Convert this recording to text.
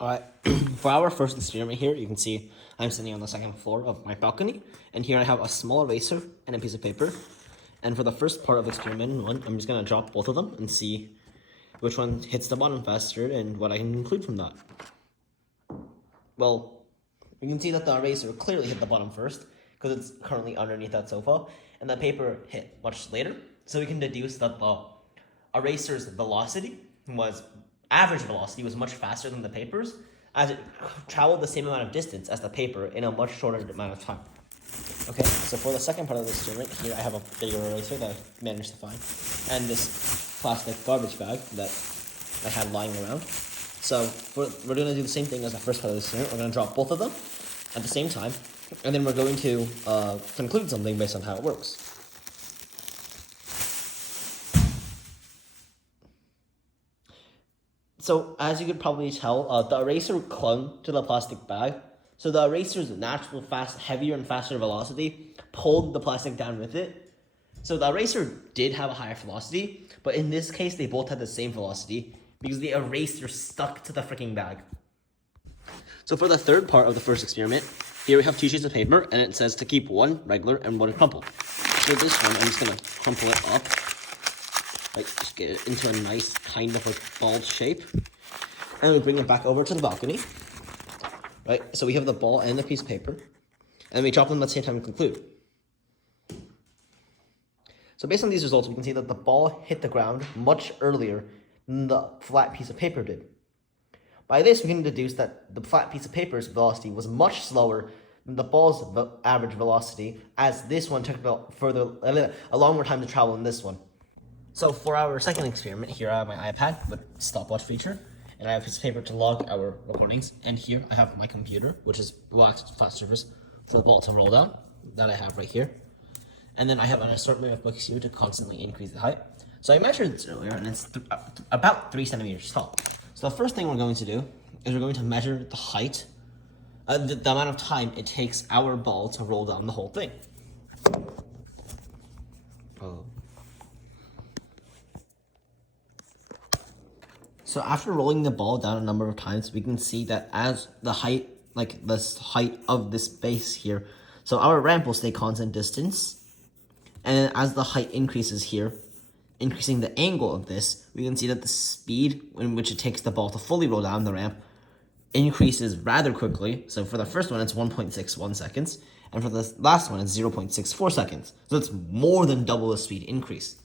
Alright, for our first experiment here, you can see I'm sitting on the second floor of my balcony, and here I have a small eraser and a piece of paper. And for the first part of experiment one, I'm just going to drop both of them and see which one hits the bottom faster and what I can conclude from that. Well, you can see that the eraser clearly hit the bottom first, because it's currently underneath that sofa, and the paper hit much later. So we can deduce that the eraser's average velocity was much faster than the paper's, as it traveled the same amount of distance as the paper in a much shorter amount of time. Okay, so for the second part of the experiment, here I have a bigger eraser that I managed to find, and this plastic garbage bag that I had lying around. So we're going to do the same thing as the first part of the experiment. We're going to drop both of them at the same time, and then we're going to conclude something based on how it works. So, as you could probably tell, the eraser clung to the plastic bag. So the eraser's natural heavier and faster velocity pulled the plastic down with it. So the eraser did have a higher velocity, but in this case, they both had the same velocity because the eraser stuck to the freaking bag. So for the third part of the first experiment, here we have two sheets of paper, and it says to keep one regular and one crumpled. So this one, I'm just going to crumple it up. Like, just get it into a nice kind of a ball shape. And we bring it back over to the balcony. Right, so we have the ball and the piece of paper. And we drop them at the same time and conclude. So based on these results, we can see that the ball hit the ground much earlier than the flat piece of paper did. By this, we can deduce that the flat piece of paper's velocity was much slower than the ball's average velocity, as this one took a longer time to travel than this one. So for our second experiment, here I have my iPad with stopwatch feature, and I have a piece of paper to log our recordings, and here I have my computer, which is relaxed flat surface for the ball to roll down, that I have right here. And then I have an assortment of books here to constantly increase the height. So I measured this earlier, and it's about 3 centimeters tall. So the first thing we're going to do is we're going to measure the height, the amount of time it takes our ball to roll down the whole thing. So after rolling the ball down a number of times, we can see that as the height, like this height of this base here, so our ramp will stay constant distance. And as the height increases here, increasing the angle of this, we can see that the speed in which it takes the ball to fully roll down the ramp increases rather quickly. So for the first one, it's 1.61 seconds. And for the last one, it's 0.64 seconds. So it's more than double the speed increase.